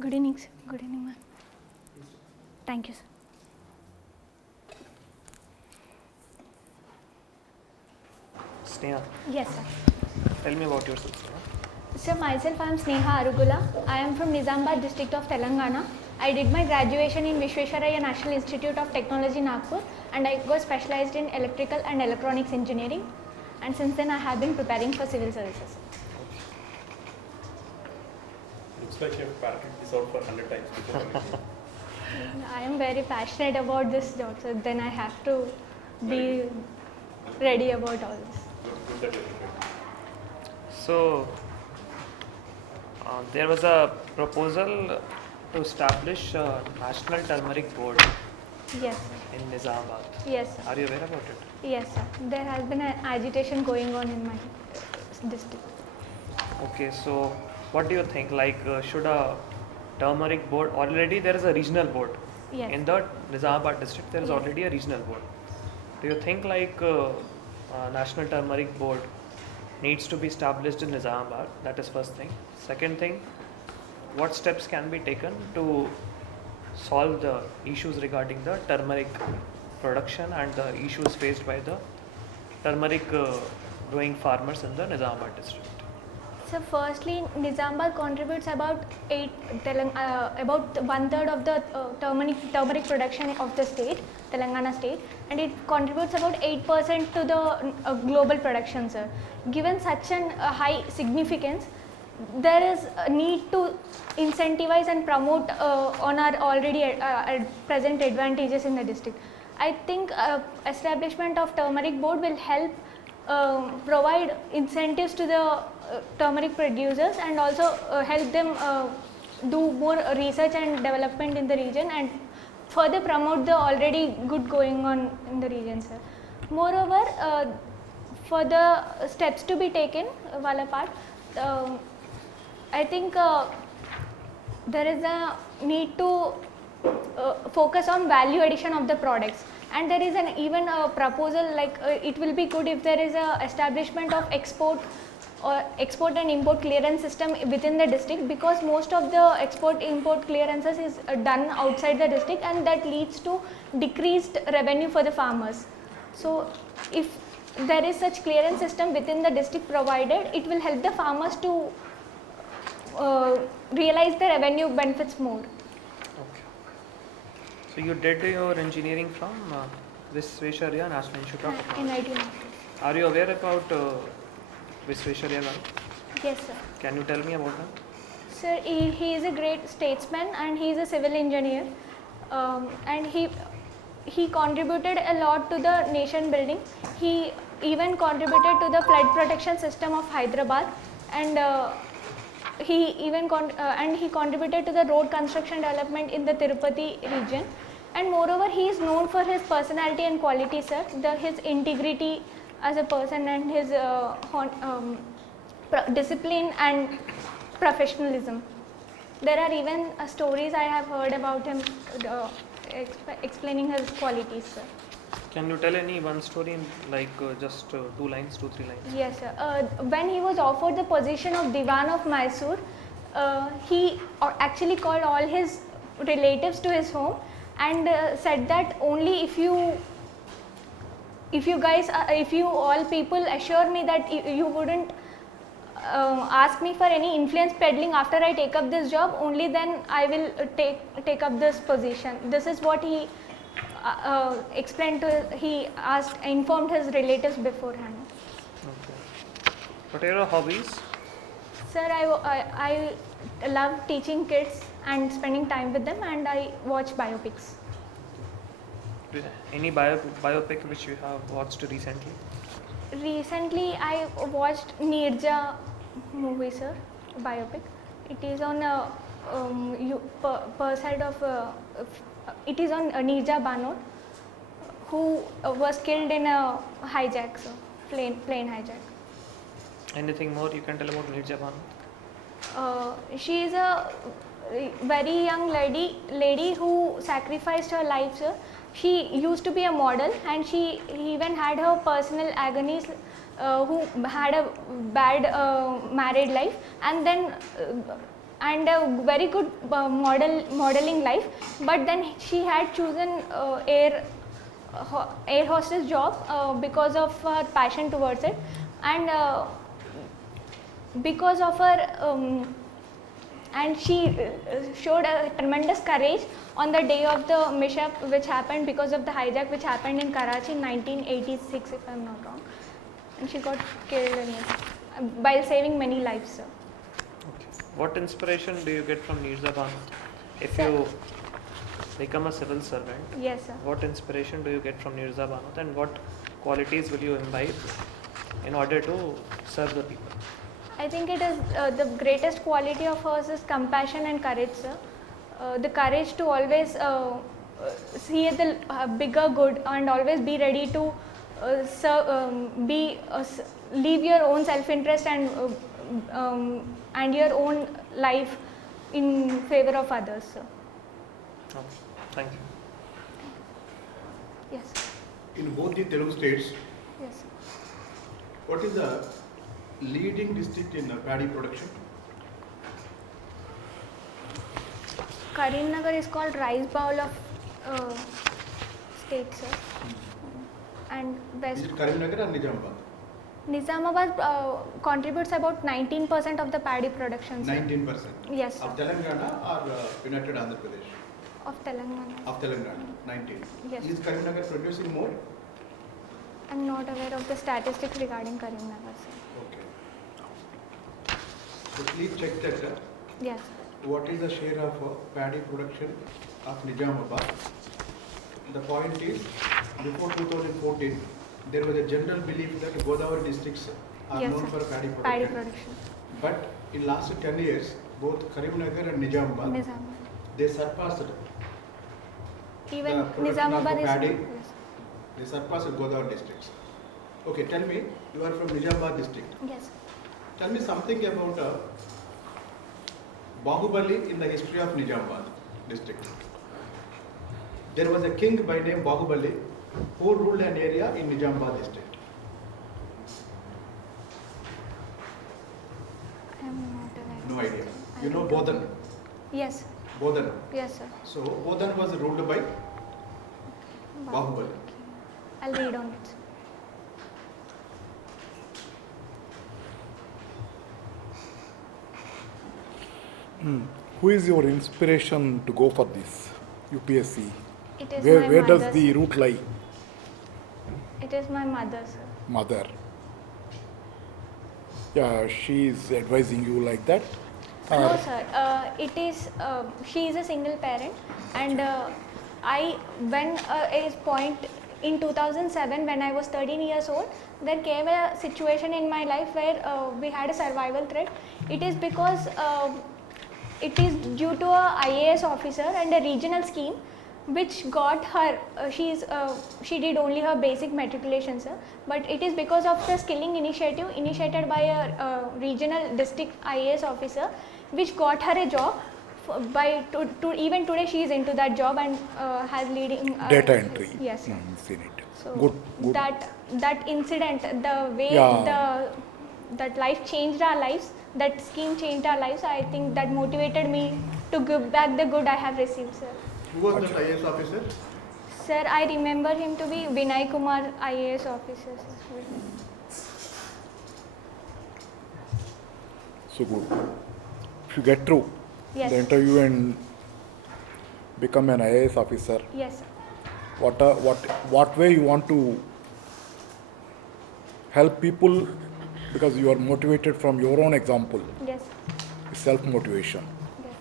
Good evening, sir. Good evening, ma'am. Thank you, sir. Sneha, Yes, sir. tell me about yourself, Sneha. So myself, I am Sneha Arugula. I am from Nizamabad district of Telangana. I did my graduation in Visvesvaraya National Institute of Technology, Nagpur, and I got specialized in electrical and electronics engineering. And since then, I have been preparing for civil services. Looks like you have practiced this out for 100 times before coming. I am very passionate about this job, so then I have to be ready about all this. Good that you're prepared. So, there was a proposal to establish a National Turmeric Board Yes, sir. in Nizamabad. Yes, sir. Are you aware about it? Yes, sir. There has been an agitation going on in my district. Okay, so what do you think? Like, should a turmeric board, already there is a regional board. Yes. In the Nizamabad district, there is Yes. already a regional board. Do you think like a National Turmeric Board needs to be established in Nizamabad? That is first thing. Second thing, what steps can be taken to solve the issues regarding the turmeric production and the issues faced by the turmeric growing farmers in the Nizamabad district? So firstly, Nizamabad contributes about about 1/3 of the turmeric production of the state, Telangana state, and it contributes about 8% to the global production, sir. Given such an high significance, there is a need to incentivize and promote on our already present advantages in the district. I think establishment of turmeric board will help provide incentives to the turmeric producers and also help them do more research and development in the region and further promote the already good going on in the region, sir. Moreover, for the steps to be taken while apart, I think there is a need to focus on value addition of the products, and there is an even a proposal like it will be good if there is a establishment of export and import clearance system within the district, because most of the export import clearances is done outside the district, and that leads to decreased revenue for the farmers. So if there is such clearance system within the district provided, it will help the farmers to realize the revenue benefits more. Okay. So you did your engineering from Visvesvaraya National Institute of Technology. In IT. Are you aware about Visvesvaraya? Yes, sir. Can you tell me about him? Sir, he is a great statesman and he is a civil engineer, and he contributed a lot to the nation building. He even contributed to the flood protection system of Hyderabad, and he contributed to the road construction development in the Tirupati region. And moreover, he is known for his personality and quality, sir. His integrity as a person and his discipline and professionalism. There are even stories I have heard about him explaining his qualities, sir. Can you tell any one story in like just 2 lines, 2-3 lines? Yes, sir. When he was offered the position of Diwan of Mysore, he actually called all his relatives to his home and said that only if you all people assure me that you wouldn't ask me for any influence peddling after I take up this job, only then I will take up this position. This is what he informed his relatives beforehand. Okay. What are your hobbies? Sir, I love teaching kids and spending time with them, and I watch biopics. Any biopic which you have watched recently? Recently, I watched Neerja movie, sir, biopic. It is on it is on Neerja Banod, who was killed in a hijack, sir, plane hijack. Anything more you can tell about Neerja Banod? She is a very young lady who sacrificed her life, sir. She used to be a model, and she even had her personal agonies, who had a bad married life, and then and a very good modeling life, but then she had chosen air hostess job because of her passion towards it, and because of her and she showed a tremendous courage on the day of the mishap which happened because of the hijack which happened in Karachi in 1986, if I am not wrong, and she got killed in it, while saving many lives, sir. Okay. What inspiration do you get from Mirza Banu? If Sir. you become a civil servant, Yes, sir. what inspiration do you get from Mirza Banu, and what qualities will you imbibe in order to serve the people? I think it is the greatest quality of hers is compassion and courage, sir. The courage to always see the bigger good and always be ready to leave your own self-interest and your own life in favor of others, sir. Okay. Thank you. Yes, In both the Telugu states, yes, sir. what is the leading district in paddy production? Karimnagar is called rice bowl of state, sir, and Is West it Karimnagar or Nizamabad? Nizamabad contributes about 19% of the paddy production, sir. 19%. Yes, sir. Of Telangana or United Andhra Pradesh? Of Telangana. Of Telangana, 19. Yes. Is Karimnagar producing more? I am not aware of the statistics regarding Karimnagar, sir. Okay. So please check that. Yes, What is the share of paddy production of Nizamabad? The point is, before 2014, there was a general belief that Godavari districts are Yes, known sir. for paddy production. paddy production. But in last 10 years, both Karimnagar and Nizamabad, Nizamabad. they surpassed Even the production Nizamabad of is. paddy. Yes. They surpassed Godavari districts. Okay, tell me, you are from Nizamabad district. Yes. Tell me something about Bahubali in the history of Nizamabad district. There was a king by name Bahubali who ruled an area in Nizamabad district. I am not aware. No idea. I You know don't Bodhan? Yes. Bodhan. Yes, sir. So Bodhan was ruled by Bahubali. Okay. I'll read on it. Who is your inspiration to go for this UPSC? It is Where, my where mother. does the sir. route lie? It is my mother, sir. Mother. Yeah, she is advising you like that? No, Or- sir. It is. She is a single parent, and when a point in 2007, when I was 13 years old, there came a situation in my life where we had a survival threat. It is because it is due to a IAS officer and a regional scheme which got her, she did only her basic matriculation, sir, but it is because of the skilling initiative initiated by a regional district IAS officer which got her a job. Even today she is into that job and has leading Data entry. Yes, sir. Seen it. So Good, good. that incident, the way Yeah. that life changed our lives, that scheme changed our lives, I think that motivated me to give back the good I have received, sir. Who was that IAS officer? Sir, I remember him to be Vinay Kumar, IAS officer. Sir. So good. If you get through Yes. the interview and become an IAS officer, Yes, sir. what way you want to help people, because you are motivated from your own example, Yes, self-motivation. yes.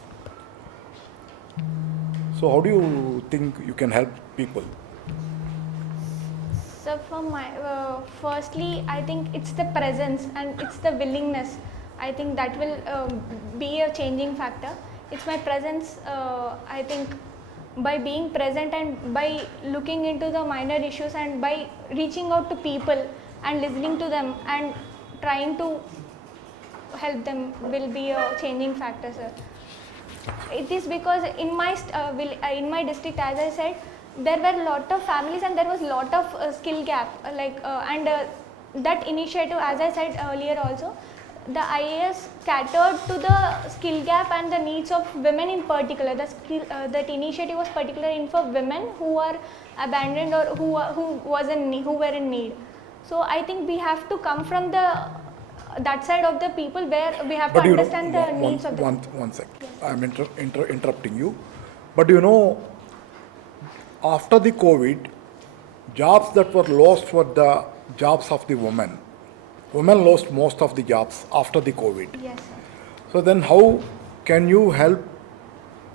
So how do you think you can help people? So for my, firstly, I think it's the presence and it's the willingness. I think that will be a changing factor. It's my presence, I think by being present and by looking into the minor issues and by reaching out to people and listening to them and trying to help them will be a changing factor, sir. It is because in my district, as I said, there were a lot of families and there was a lot of skill gap, that initiative, as I said earlier also, the IAS catered to the skill gap and the needs of women in particular. That initiative was particular in for women who are abandoned or who were in need. So I think we have to come from that side of the people where we have But to understand the one, needs of the one sec. I'm interrupting you. But after the COVID, jobs that were lost were the jobs of the women. Women lost most of the jobs after the COVID. Yes, sir. So then how can you help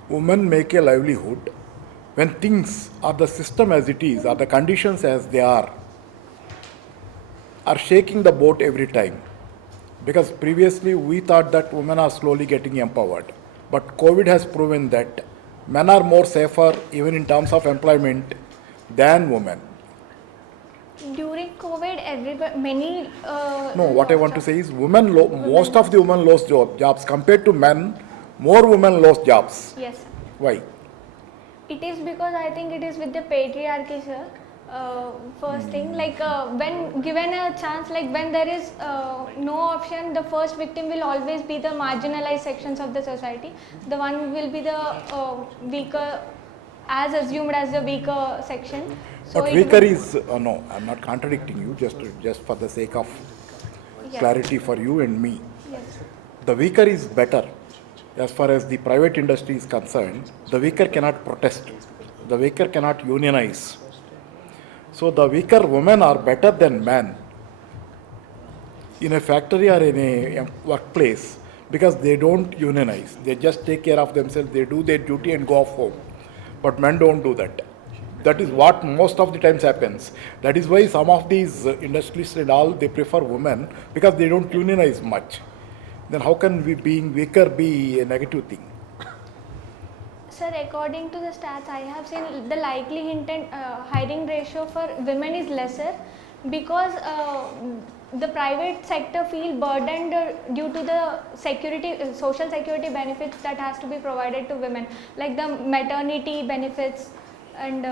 women make a livelihood when things are the system as it is, or the conditions as they are shaking the boat every time? Because previously we thought that women are slowly getting empowered. But COVID has proven that men are more safer even in terms of employment than women. During COVID, many. No, what I want to say is most of the women lost jobs. Compared to men, more women lost jobs. Yes, sir. Why? It is because I think it is with the patriarchy, sir. First thing, like when given a chance, like when there is no option, the first victim will always be the marginalized sections of the society. The one will be the weaker, as assumed as the weaker section. So But weaker is, no, I'm not contradicting you, just for the sake of Yes. clarity for you and me. Yes. The weaker is better. As far as the private industry is concerned, the weaker cannot protest. The weaker cannot unionize. So the weaker women are better than men in a factory or in a workplace because they don't unionize. They just take care of themselves, they do their duty and go off home. But men don't do that. That is what most of the times happens. That is why some of these industrialists and all, they prefer women because they don't unionize much. Then how can being weaker be a negative thing? Sir, according to the stats, I have seen the likely intent hiring ratio for women is lesser because the private sector feel burdened due to the social security benefits that has to be provided to women, like the maternity benefits and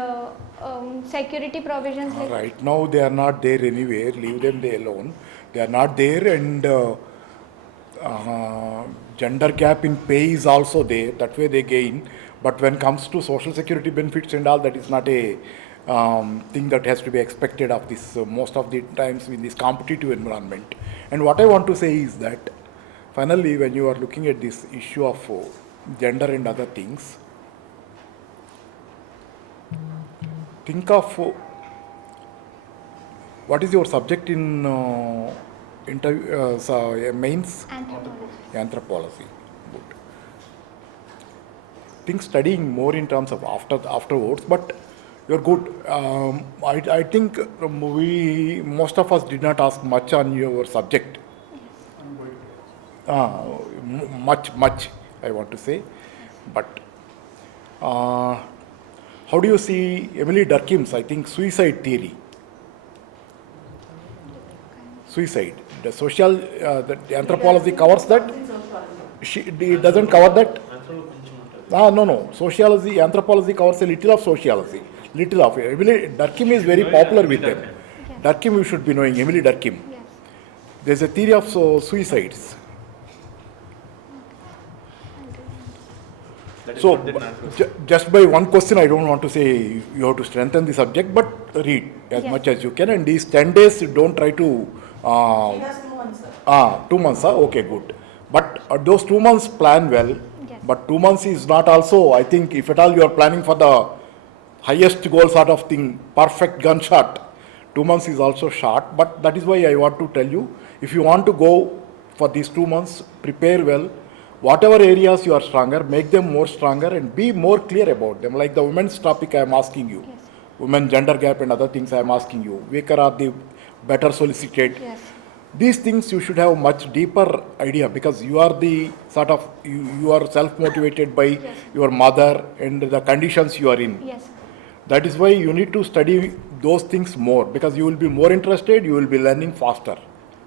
security provisions. Like Right now they are not there anywhere, leave them they alone. They are not there, and gender gap in pay is also there, that way they gain. But when it comes to social security benefits and all, that is not a thing that has to be expected of this most of the times in this competitive environment. And what I want to say is that finally when you are looking at this issue of gender and other things, think of what is your subject in mains? anthropology. Anthropology. Good. Think studying more in terms of afterwards, but you're good. I think most of us did not ask much on your subject. Much, I want to say. But how do you see Emily Durkheim's, I think, suicide theory? Suicide. The anthropology covers that. It doesn't cover that. No. Sociology, anthropology covers a little of sociology. Little of it. Emily Durkheim is very popular with them. Yes. Durkheim you should be knowing, Emily Durkheim. Yes. There's a theory of suicides. That is So, what the answer. just by one question, I don't want to say you have to strengthen the subject, but read as Yes. much as you can. And these 10 days, don't try to. She has 2 months, sir. 2 months, okay, good. But those 2 months plan well. Yes. But 2 months is not also, I think, if at all you are planning for the highest goal sort of thing, perfect gunshot, 2 months is also short. But that is why I want to tell you, if you want to go for these 2 months, prepare well. Whatever areas you are stronger, make them more stronger and be more clear about them. Like the women's topic I am asking you, Yes. women gender gap and other things I am asking you, weaker are the better solicited. Yes. These things you should have much deeper idea because you are the sort of, you are self-motivated by Yes. your mother and the conditions you are in. Yes. That is why you need to study those things more because you will be more interested, you will be learning faster.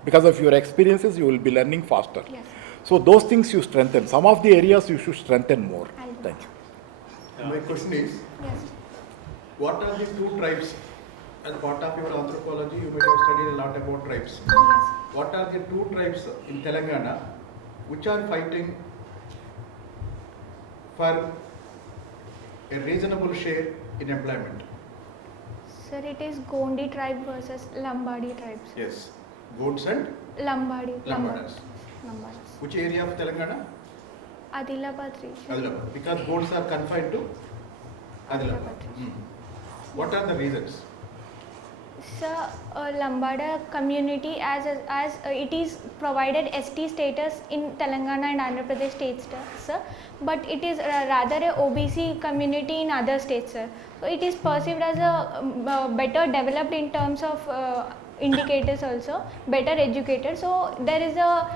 Because of your experiences, you will be learning faster. Yes. So those things you strengthen. Some of the areas you should strengthen more. I'll do. Thank you. My question is, Yes. what are the two tribes as part of your anthropology, you might have studied a lot about tribes. Yes. What are the two tribes in Telangana which are fighting for a reasonable share in employment? Sir, it is Gondi tribe versus Lambadi tribes. Yes. Goats and Lambadi. Lambadas. Lambadas. Which area of Telangana? Adilabad region. Adilabad. Because goats are confined to Adilabad. What are the reasons? Sir, Lambada community as it is provided ST status in Telangana and Andhra Pradesh states, sir, but it is rather a OBC community in other states, sir. So it is perceived as a better developed in terms of indicators also, better educated. So there is a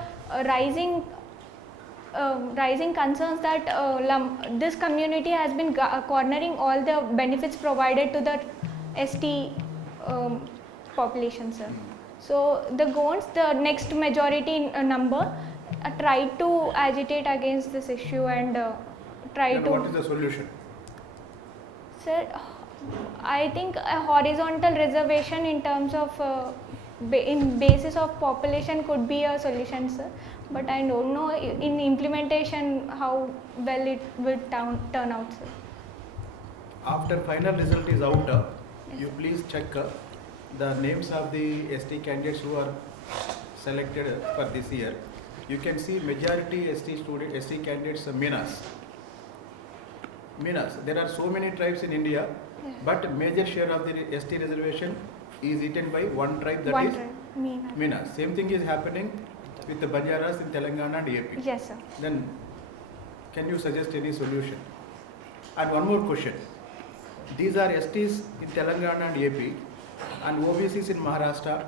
rising concerns that this community has been cornering all the benefits provided to the ST population, sir. So the Gonds, the next majority number, tried to agitate against this issue and try Then to. what is the solution? Sir, I think a horizontal reservation in terms of in basis of population could be a solution, sir. But I don't know in implementation how well it will turn out, sir. After final result is out, you please check the names of the ST candidates who are selected for this year. You can see majority ST candidates are Minas. There are so many tribes in India, but major share of the ST reservation is eaten by one tribe, that is Minas. Same thing is happening with the Banjaras in Telangana and AP. Yes, sir. Then can you suggest any solution? And one more question. These are STs in Telangana and AP and OBCs in Maharashtra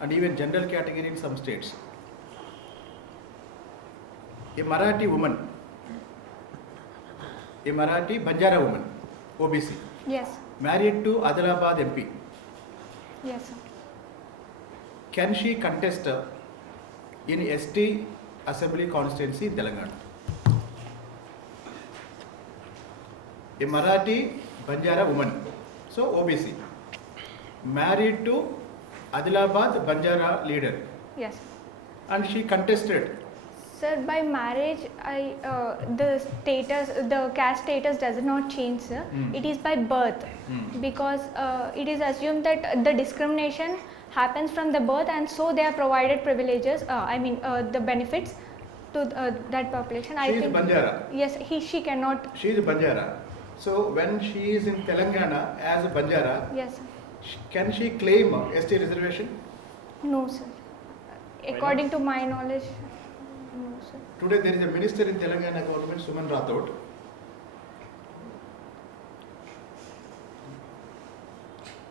and even general category in some states. A Marathi Banjara woman, OBC, Yes. married to Adilabad MP. Yes, sir. Can she contest in ST Assembly constituency in Telangana? A Marathi Banjara woman, so OBC, married to Adilabad Banjara leader, Yes. and she contested. Sir, by marriage, the caste status does not change, sir. It is by birth, because it is assumed that the discrimination happens from the birth, and so they are provided privileges. The benefits to that population. She is Banjara. Yes, she cannot. She is Banjara. So when she is in Telangana as a Banjara, Yes, sir. can she claim ST reservation? No, sir. According to my knowledge, no, sir. Today there is a minister in Telangana government, Suman Rathod.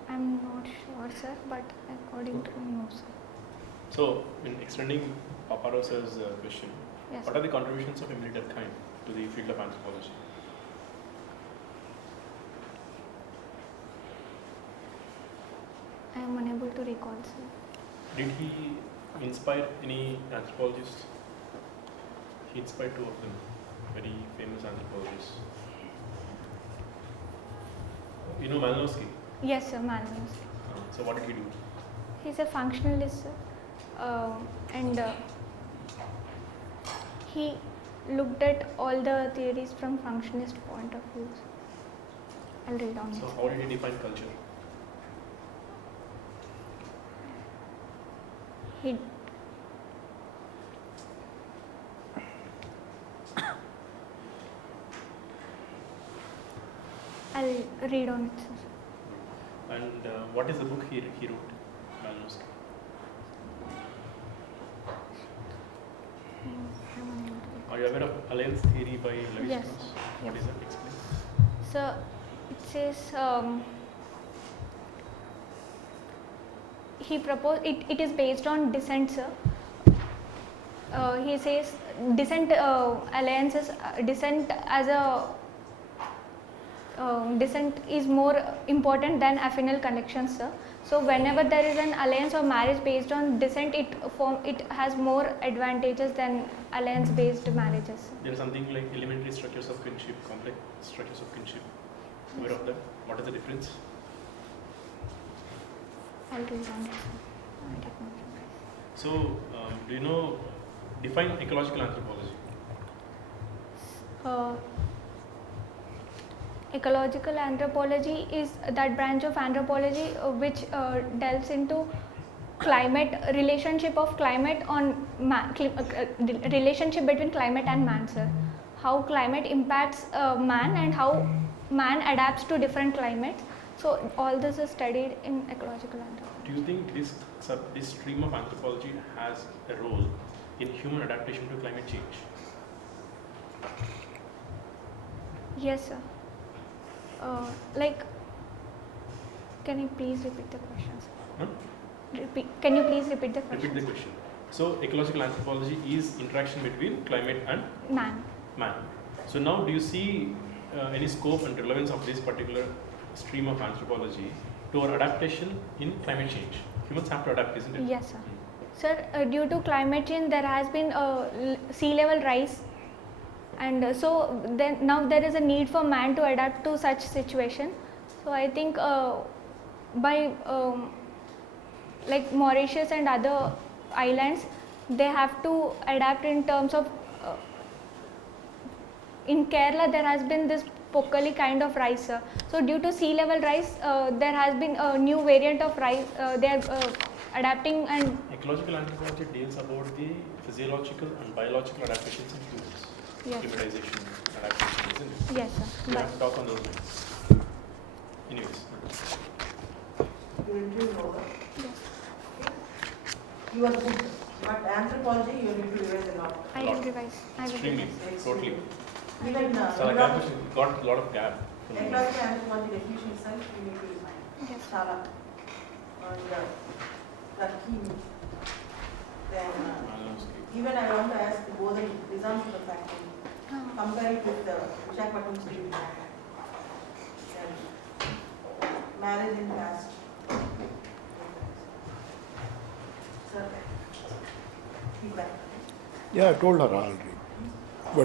I'm not sure, sir, but according to no, sir. So, in extending Paparos's question, Yes. what are the contributions of Emily Durkheim to the field of anthropology? I am unable to recall, sir. Did he inspire any anthropologists? He inspired two of them, very famous anthropologists. You know Malinowski? Yes, sir, Malcolm. So what did he do? He's a functionalist, sir. And he looked at all the theories from functionalist point of view. I'll read on So it. how did he define culture? He I'll read on it, sir. And what is the book he wrote, Malinowski? I'm unable to recall. Are you aware of alliance theory by Levi Yes. Strauss? What is that? Explain. So it says he proposed it is based on dissent, sir. He says dissent alliances, dissent as a dissent is more important than affinal connections, sir. So whenever there is an alliance or marriage based on dissent, it has more advantages than alliance based marriages. There is something like elementary structures of kinship, complex structures of kinship. Aware of that? What is the difference? I'll read on it. I did not revise. So, do you know, define ecological anthropology? Ecological anthropology is that branch of anthropology which delves into climate, relationship of climate on relationship between climate and man, sir. How climate impacts man and how man adapts to different climates. So all this is studied in ecological anthropology. Do you think this stream of anthropology has a role in human adaptation to climate change? Yes, sir. Can you please repeat the question, sir? Huh? Can you please repeat the question? Repeat the question. So, ecological anthropology is interaction between climate and Man. man. So now, do you see any scope and relevance of this particular stream of anthropology to our adaptation in climate change? Humans have to adapt, isn't it? Yes, sir. Sir, due to climate change, there has been sea level rise, and so then now there is a need for man to adapt to such situation. So I think by like Mauritius and other islands, they have to adapt in terms of in Kerala there has been this Pokali kind of rice, sir. So due to sea level rise, there has been a new variant of rice. They are adapting, and Ecological anthropology deals about the physiological and biological adaptations in humans. yes, Climatization, adaptation, isn't it? yes, sir. We But have to talk on those lines. Anyways, You interview over. yes, You are good, but anthropology you need to revise a lot. I will revise. I will extremely, revise. totally. Even So the gap is got a lot of gap. ecological anthropology definition itself you need to define. Yes. Chala. And that key. Then even I want to ask both the results of the factory. Compare it with the Usyatam steel. Marriage in past. Sir, feedback. Yeah, I told her already. You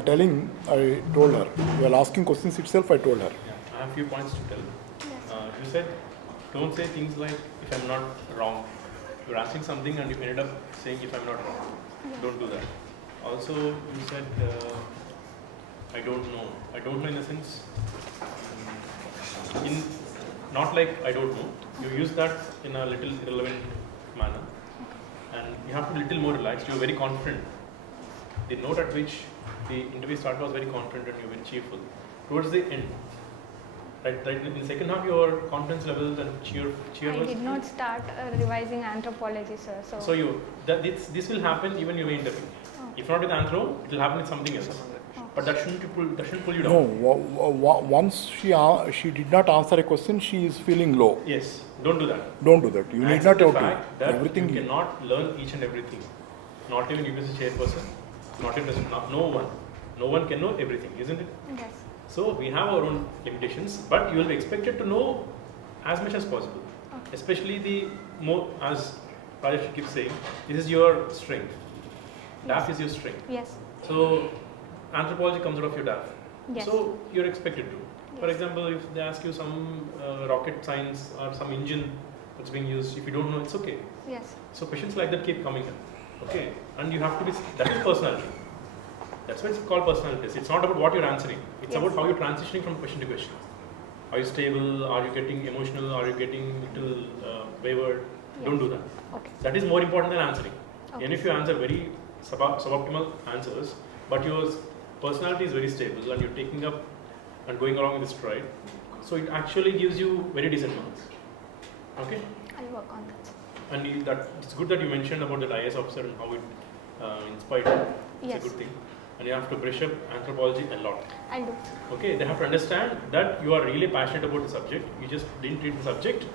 I told her. You are asking questions itself, I told her. Yeah, I have a few points to tell. Yes. You said, don't say things like, if I'm not wrong. You're asking something and you ended up saying, if I'm not wrong. Yes. Don't do that. Also, you said, I don't know. I don't know in the sense, in not like I don't know. You use that in a little irrelevant manner. And you have to be a little more relaxed. You're very confident. The note at which the interview started was very confident and you were very cheerful. Towards the end, right in the second half, your confidence levels and cheer I was. did not start revising anthropology, sir. So this will happen even you may interview. Oh. If not with anthro, it will happen with something else. But that shouldn't pull you down. No, once she did not answer a question, she is feeling low. Yes, don't do that. Don't do that. You need Accept not the have fact to. that Everything you cannot learn each and everything. Not even UPSC chairperson, not even no one can know everything, isn't it? Yes. So we have our own limitations, but you will be expected to know as much as possible. Okay. Especially the more, as Rajesh keeps saying, this is your strength. DAF is your strength. Yes. So anthropology comes out of your DAF. Yes. So you're expected to. For Yes. example, if they ask you some rocket science or some engine that's being used, if you don't know, it's okay. Yes. So questions like that keep coming up. Okay, and you have to be, that is personality. That's why it's called personality. It's not about what you're answering. It's Yes. about how you're transitioning from question to question. Are you stable? Are you getting emotional? Are you getting little wayward? Yes. Don't do that. Okay. That is more important than answering. Okay. And if you answer very suboptimal answers, but your personality is very stable and you're taking up and going along with the stride, so it actually gives you very decent marks. Okay? I'll work on that. And it's good that you mentioned about that IAS officer and how it inspired you. It's Yes. a good thing. And you have to brush up anthropology a lot. I'll do. Okay, they have to understand that you are really passionate about the subject. You just didn't treat the subject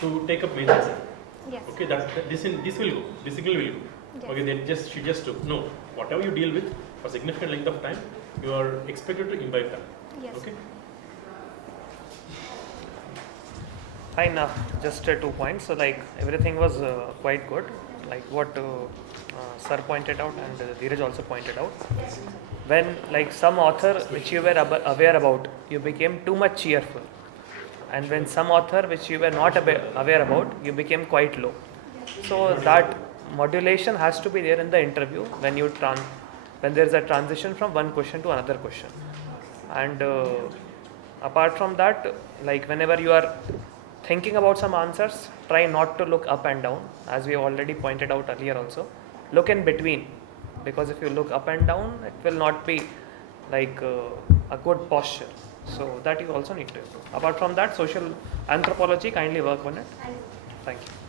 to take up major exam. Yes. Okay, this will go. This signal will go. Yes. Okay, she just took. No, whatever you deal with for significant length of time, you are expected to imbibe that. Yes. Okay. Fine, just 2 points. So like everything was quite good, like what Sir pointed out and Dheeraj also pointed out. When like some author which you were aware about, you became too much cheerful and when some author which you were not aware about, you became quite low. So that modulation has to be there in the interview when you when there is a transition from one question to another question. And apart from that, like whenever you are thinking about some answers, try not to look up and down, as we have already pointed out earlier also. Look in between, because if you look up and down, it will not be like a good posture. So that you also need to improve. Apart from that, social anthropology, kindly work on it. Thank you.